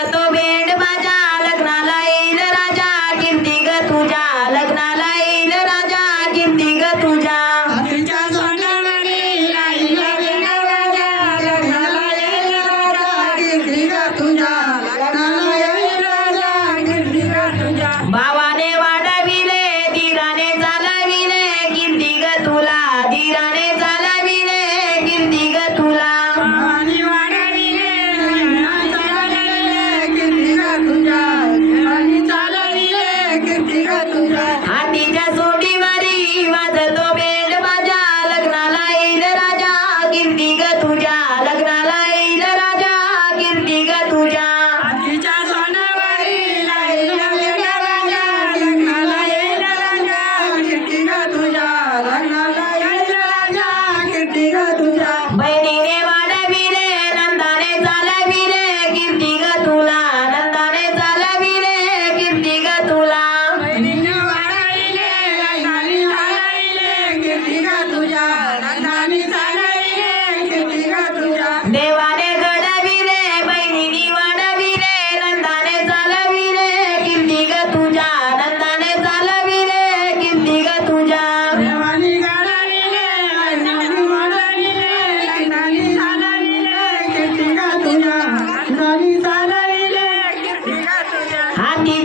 तो भेंड माझ्या लग्नाला येईल राजा किमती ग लग्नाला येईल राजा किमती ग तुझ्या? I'm Hani.